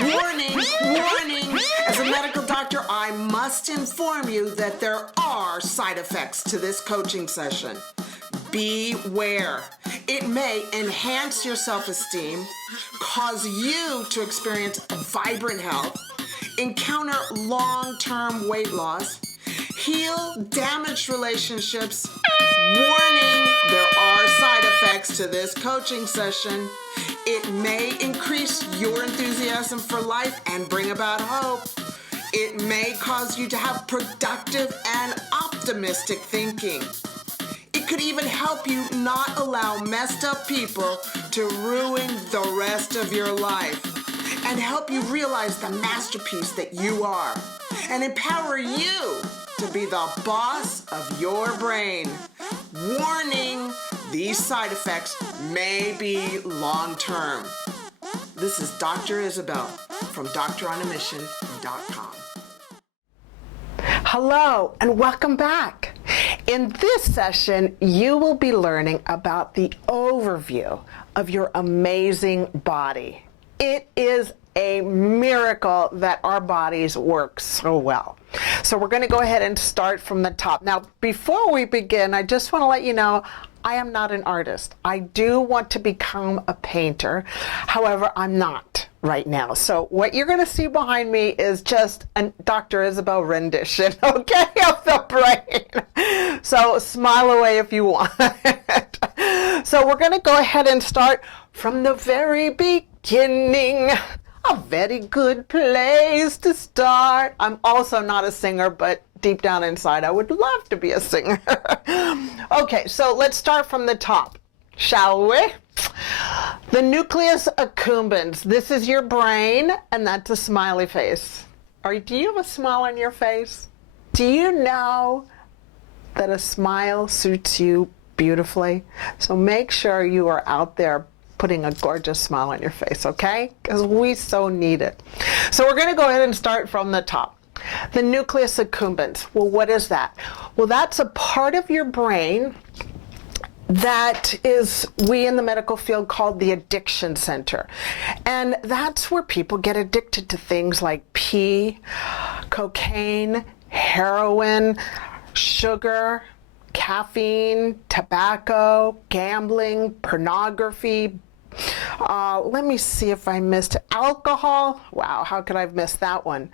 Warning, warning! As a medical doctor, I must inform you that there are side effects to this coaching session. Beware. It may enhance your self-esteem, cause you to experience vibrant health, encounter long-term weight loss, heal damaged relationships. Warning, there are side effects to this coaching session. It may increase your enthusiasm for life and bring about hope. It may cause you to have productive and optimistic thinking. It could even help you not allow messed up people to ruin the rest of your life and help you realize the masterpiece that you are and empower you to be the boss of your brain. Warning, these side effects may be long-term. This is Dr. Isabel from Doctoronamission.com. Hello and welcome back. In this session, you will be learning about the overview of your amazing body. It is a miracle that our bodies work so well. So we're going to go ahead and start from the top. Now, before we begin, I just want to let you know I am not an artist. I do want to become a painter. However, I'm not right now. So what you're going to see behind me is just a Dr. Isabel rendition, okay, of the brain. So smile away if you want. So we're going to go ahead and start from the very beginning. A very good place to start. I'm also not a singer, but deep down inside, I would love to be a singer. Okay, so let's start from the top, shall we? The nucleus accumbens. This is your brain, and that's a smiley face. Do you have a smile on your face? Do you know that a smile suits you beautifully? So make sure you are out there putting a gorgeous smile on your face, okay? Because we so need it. So we're going to go ahead and start from the top. The nucleus accumbens. Well, what is that? Well, that's a part of your brain that is, we in the medical field called the addiction center. And that's where people get addicted to things like pee, cocaine, heroin, sugar, caffeine, tobacco, gambling, pornography. Let me see if I missed alcohol. Wow, how could I have missed that one?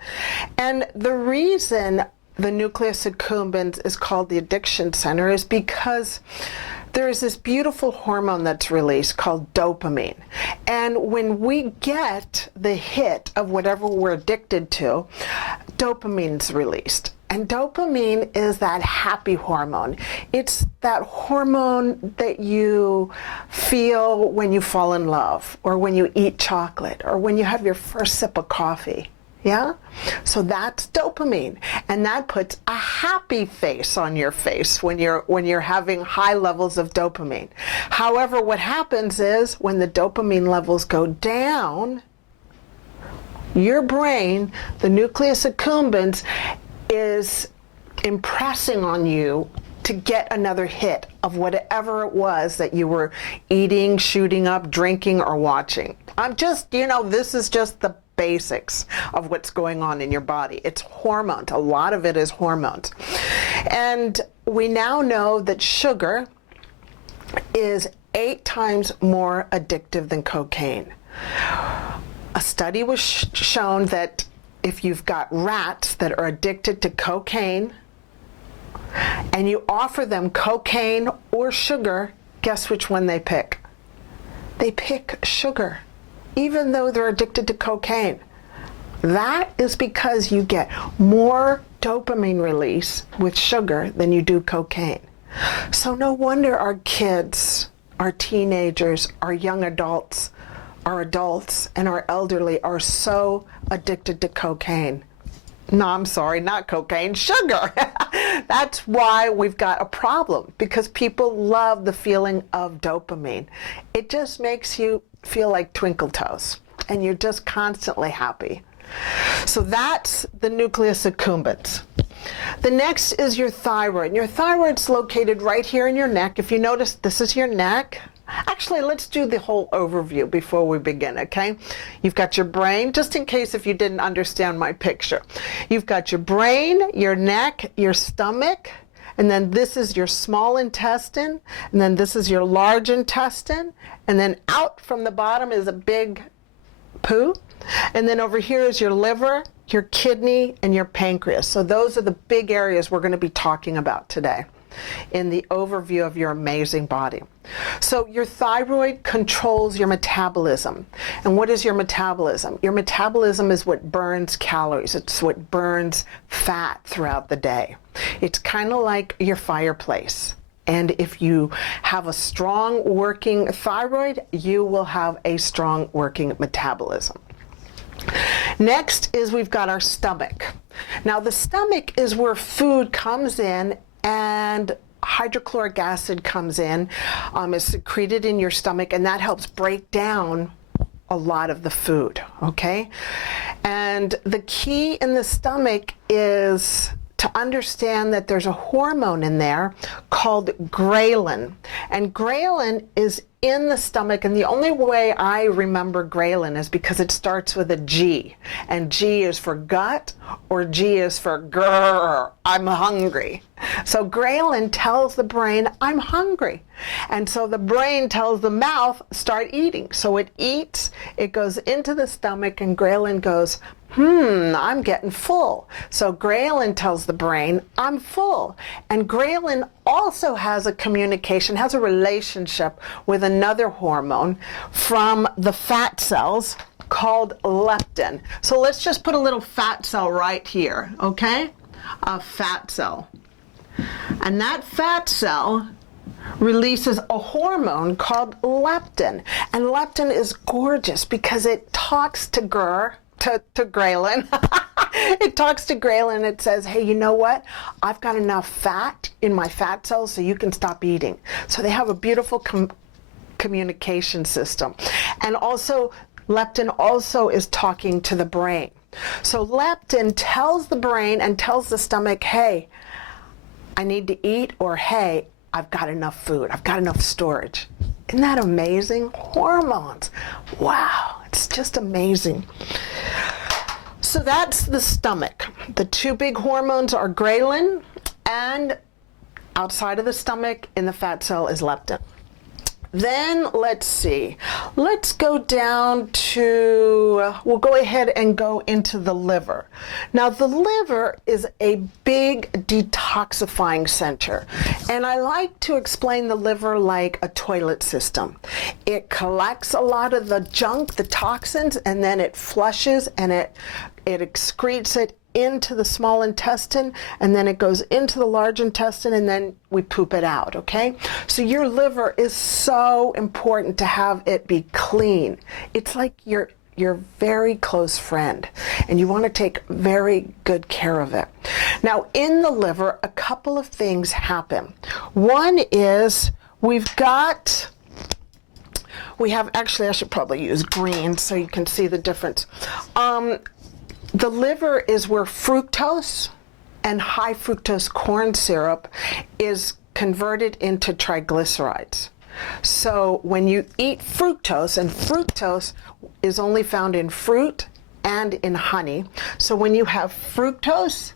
And the reason the nucleus accumbens is called the addiction center is because there is this beautiful hormone that's released called dopamine. And when we get the hit of whatever we're addicted to, dopamine's released. And dopamine is that happy hormone. It's that hormone that you feel when you fall in love, or when you eat chocolate, or when you have your first sip of coffee. Yeah? So that's dopamine. And that puts a happy face on your face when you're having high levels of dopamine. However, what happens is when the dopamine levels go down, your brain, the nucleus accumbens, is impressing on you to get another hit of whatever it was that you were eating, shooting up, drinking, or watching. This is just the basics of what's going on in your body. It's hormones. A lot of it is hormones. And we now know that sugar is 8 times more addictive than cocaine. A study was shown that if you've got rats that are addicted to cocaine and you offer them cocaine or sugar, guess which one they pick? They pick sugar, even though they're addicted to cocaine. That is because you get more dopamine release with sugar than you do cocaine. So no wonder our kids, our teenagers, our young adults, our adults, and our elderly are so addicted to cocaine. No, I'm sorry, not cocaine, sugar. That's why we've got a problem, because people love the feeling of dopamine. It just makes you feel like twinkle toes, and you're just constantly happy. So that's the nucleus accumbens. The next is your thyroid. Your thyroid's located right here in your neck. If you notice, this is your neck. Actually, let's do the whole overview before we begin, okay? You've got your brain, just in case if you didn't understand my picture. You've got your brain, your neck, your stomach, and then this is your small intestine, and then this is your large intestine, and then out from the bottom is a big poo, and then over here is your liver, your kidney, and your pancreas. So those are the big areas we're going to be talking about today in the overview of your amazing body. So your thyroid controls your metabolism. And what is your metabolism? Your metabolism is what burns calories. It's what burns fat throughout the day. It's kind of like your fireplace. And if you have a strong working thyroid, you will have a strong working metabolism. Next is we've got our stomach. Now the stomach is where food comes in and hydrochloric acid comes in, is secreted in your stomach, and that helps break down a lot of the food, okay? And the key in the stomach is to understand that there's a hormone in there called ghrelin. And ghrelin is in the stomach, and the only way I remember ghrelin is because it starts with a G. And G is for gut, or G is for grrr, I'm hungry. So ghrelin tells the brain, I'm hungry. And so the brain tells the mouth, start eating. So it eats, it goes into the stomach, and ghrelin goes, I'm getting full. So ghrelin tells the brain, I'm full. And ghrelin also has a communication, has a relationship with another hormone from the fat cells called leptin. So let's just put a little fat cell right here, okay? A fat cell. And that fat cell releases a hormone called leptin. And leptin is gorgeous because it talks to ghrelin. It talks to ghrelin. It says, hey, you know what? I've got enough fat in my fat cells so you can stop eating. So they have a beautiful communication system. And also, leptin also is talking to the brain. So leptin tells the brain and tells the stomach, hey, I need to eat, or hey, I've got enough food. I've got enough storage. Isn't that amazing? Hormones. Wow, it's just amazing. So that's the stomach. The two big hormones are ghrelin, and outside of the stomach in the fat cell is leptin. Then let's see. Let's go down to, we'll go ahead and go into the liver. Now the liver is a big detoxifying center. And I like to explain the liver like a toilet system. It collects a lot of the junk, the toxins, and then it flushes and it excretes it into the small intestine, and then it goes into the large intestine, and then we poop it out, okay? So your liver is so important to have it be clean. It's like your very close friend, and you want to take very good care of it. Now, in the liver, a couple of things happen. One is actually, I should probably use green so you can see the difference. The liver is where fructose and high fructose corn syrup is converted into triglycerides. So when you eat fructose, and fructose is only found in fruit and in honey. So when you have fructose,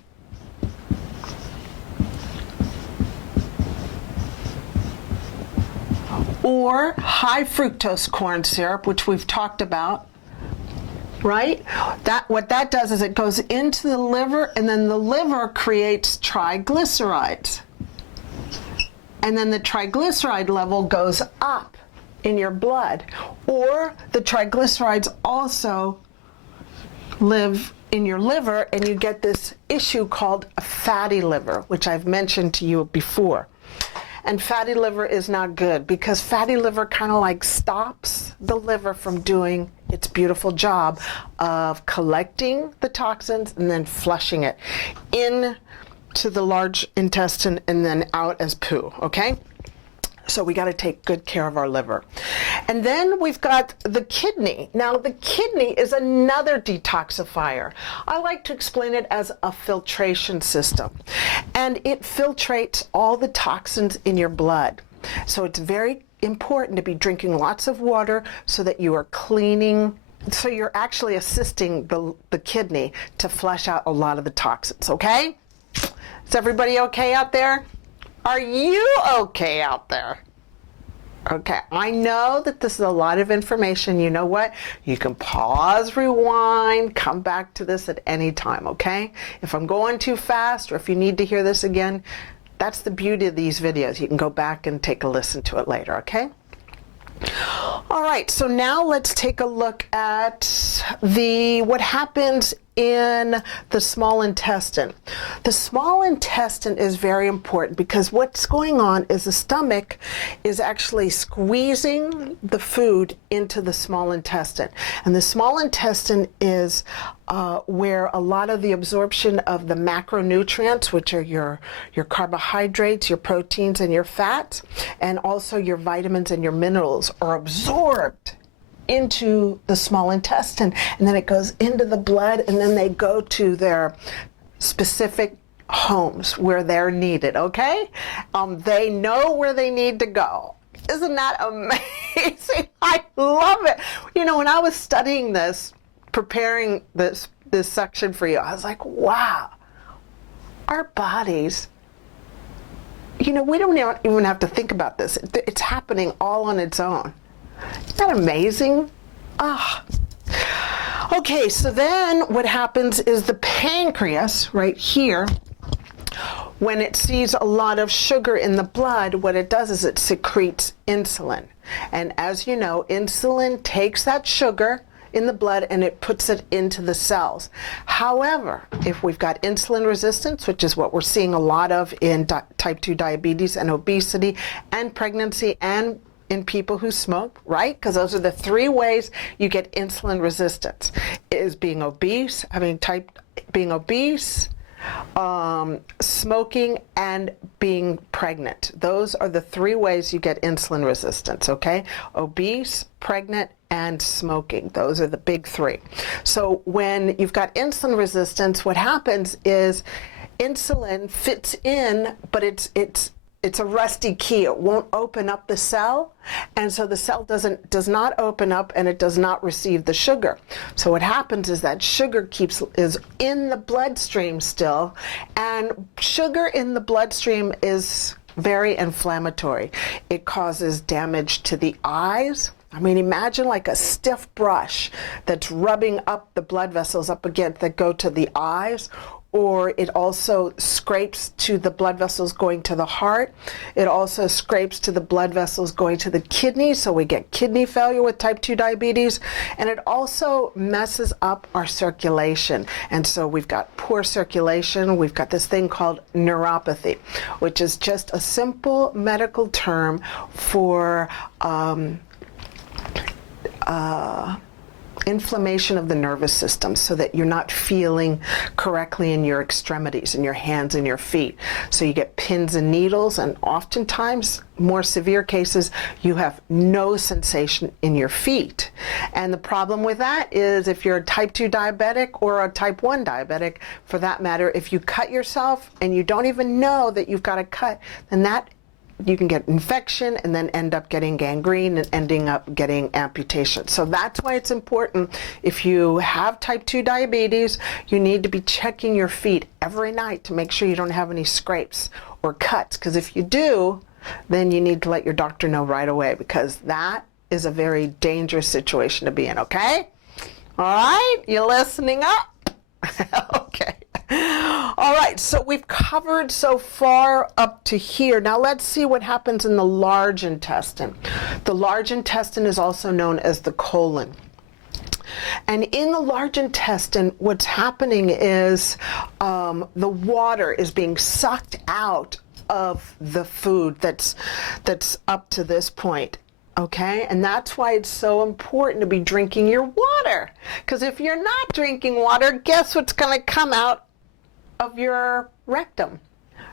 or high fructose corn syrup, which we've talked about, right? What that does is it goes into the liver, and then the liver creates triglycerides. And then the triglyceride level goes up in your blood. Or the triglycerides also live in your liver, and you get this issue called a fatty liver, which I've mentioned to you before. And fatty liver is not good because fatty liver kind of like stops the liver from doing its beautiful job of collecting the toxins and then flushing it into the large intestine and then out as poo, okay? So we got to take good care of our liver. And then we've got the kidney. Now the kidney is another detoxifier. I like to explain it as a filtration system. And it filtrates all the toxins in your blood. So it's very important to be drinking lots of water so that you are cleaning, so you're actually assisting the kidney to flush out a lot of the toxins, okay? Is everybody okay out there? Are you okay out there? Okay, I know that this is a lot of information. You know what? You can pause, rewind, come back to this at any time, okay? If I'm going too fast or if you need to hear this again, that's the beauty of these videos. You can go back and take a listen to it later, okay? All right, so now let's take a look at what happens in the small intestine. The small intestine is very important because what's going on is the stomach is actually squeezing the food into the small intestine. And the small intestine is where a lot of the absorption of the macronutrients, which are your carbohydrates, your proteins, and your fats, and also your vitamins and your minerals are absorbed into the small intestine, and then it goes into the blood, and then they go to their specific homes where they're needed, okay? They know where they need to go. Isn't that amazing? I love it. You know, when I was studying this, preparing this section for you, I was like, wow, our bodies, you know, we don't even have to think about this. It's happening all on its own. Isn't that amazing? Okay, so then what happens is the pancreas right here, when it sees a lot of sugar in the blood, what it does is it secretes insulin. And as you know, insulin takes that sugar in the blood and it puts it into the cells. However, if we've got insulin resistance, which is what we're seeing a lot of in type 2 diabetes and obesity and pregnancy and in people who smoke, right? Because those are the three ways you get insulin resistance: is being obese, smoking, and being pregnant. Those are the three ways you get insulin resistance, okay? Obese, pregnant, and smoking. Those are the big three. So when you've got insulin resistance, what happens is insulin fits in, but it's a rusty key. It won't open up the cell, and so the cell does not open up, and it does not receive the sugar. So what happens is that sugar is in the bloodstream still, and sugar in the bloodstream is very inflammatory. It causes damage to the eyes. I mean, imagine like a stiff brush that's rubbing up the blood vessels up against that go to the eyes. Or it also scrapes to the blood vessels going to the heart. It also scrapes to the blood vessels going to the kidneys, so we get kidney failure with type 2 diabetes. And it also messes up our circulation. And so we've got poor circulation. We've got this thing called neuropathy, which is just a simple medical term for inflammation of the nervous system, so that you're not feeling correctly in your extremities, in your hands and your feet. So you get pins and needles, and oftentimes, more severe cases, you have no sensation in your feet. And the problem with that is if you're a type 2 diabetic or a type 1 diabetic, for that matter, if you cut yourself and you don't even know that you've got a cut, then that you can get infection and then end up getting gangrene and ending up getting amputation. So that's why it's important, if you have type 2 diabetes, you need to be checking your feet every night to make sure you don't have any scrapes or cuts. Because if you do, then you need to let your doctor know right away, because that is a very dangerous situation to be in, okay? All right, you listening up? Okay. All right, so we've covered so far up to here. Now let's see what happens in the large intestine. The large intestine is also known as the colon. And in the large intestine, what's happening is the water is being sucked out of the food that's up to this point. Okay, and that's why it's so important to be drinking your water. Because if you're not drinking water, guess what's going to come out of your rectum?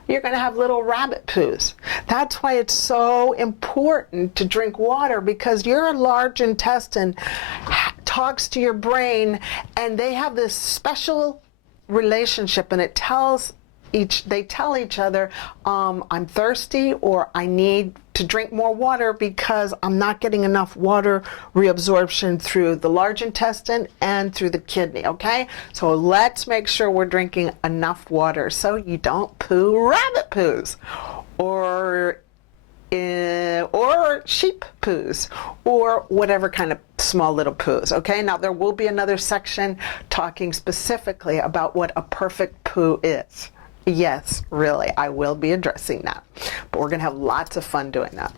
You're going to have little rabbit poos. That's why it's so important to drink water, because your large intestine talks to your brain, and they have this special relationship, and it tells they tell each other, I'm thirsty, or I need to drink more water because I'm not getting enough water reabsorption through the large intestine and through the kidney, okay? So let's make sure we're drinking enough water so you don't poo rabbit poos, or sheep poos, or whatever kind of small little poos, okay? Now there will be another section talking specifically about what a perfect poo is. Yes, really, I will be addressing that, but we're gonna have lots of fun doing that.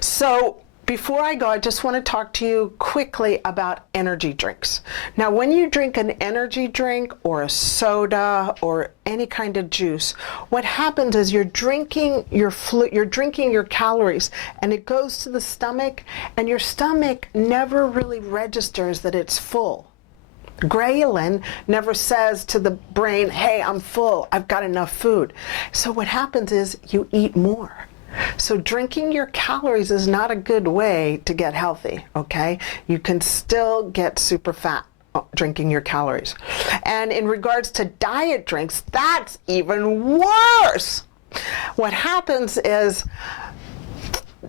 So before I go, I just want to talk to you quickly about energy drinks. Now, when you drink an energy drink or a soda or any kind of juice, what happens is you're drinking your calories, and it goes to the stomach, and your stomach never really registers that it's full. Ghrelin never says to the brain, hey, I'm full, I've got enough food. So what happens is you eat more. So drinking your calories is not a good way to get healthy, okay? You can still get super fat drinking your calories. And in regards to diet drinks, that's even worse. What happens is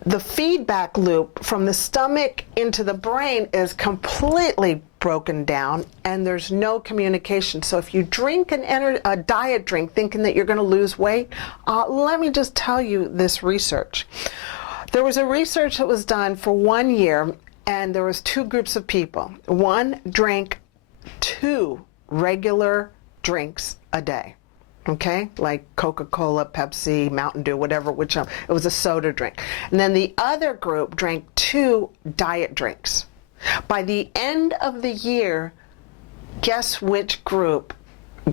the feedback loop from the stomach into the brain is completely broken down, and there's no communication. So if you drink a diet drink thinking that you're going to lose weight, let me just tell you this research. There was a research that was done for 1 year, and there was 2 groups of people. One drank 2 regular drinks a day. Okay, like Coca-Cola, Pepsi, Mountain Dew, whatever, it was a soda drink. And then the other group drank 2 diet drinks. By the end of the year, guess which group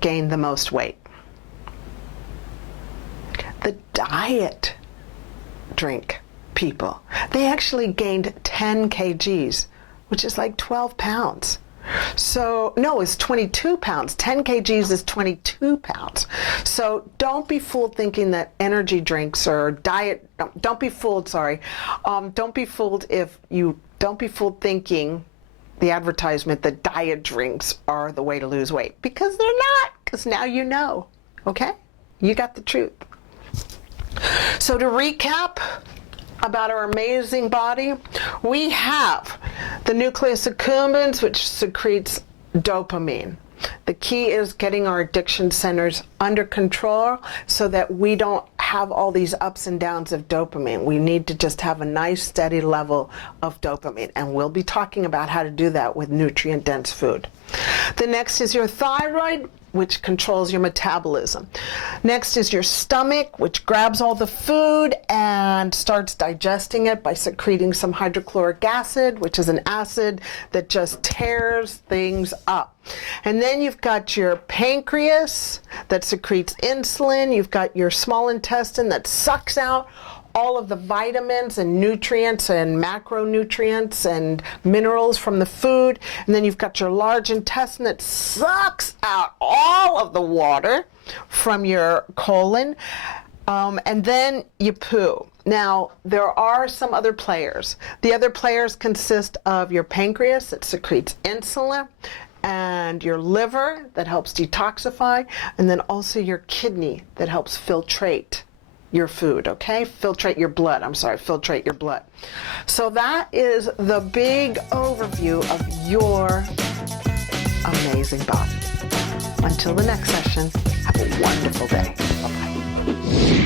gained the most weight? The diet drink people. They actually gained 10 kgs, which is like 12 pounds. So, no, it's 22 pounds. 10 kgs is 22 pounds. So don't be fooled thinking that energy drinks or diet, don't be fooled thinking the advertisement that diet drinks are the way to lose weight, because they're not, because now you know, okay? You got the truth. So to recap about our amazing body, we have the nucleus accumbens, which secretes dopamine. The key is getting our addiction centers under control so that we don't have all these ups and downs of dopamine. We need to just have a nice steady level of dopamine, and we'll be talking about how to do that with nutrient-dense food. The next is your thyroid, which controls your metabolism. Next is your stomach, which grabs all the food and starts digesting it by secreting some hydrochloric acid, which is an acid that just tears things up. And then you've got your pancreas that secretes insulin. You've got your small intestine that sucks out all of the vitamins and nutrients and macronutrients and minerals from the food. And then you've got your large intestine that sucks out all of the water from your colon. And then you poo. Now, there are some other players. The other players consist of your pancreas that secretes insulin, and your liver that helps detoxify, and then also your kidney that helps filtrate your food, okay? Filtrate your blood. So that is the big overview of your amazing body. Until the next session, have a wonderful day. Bye-bye.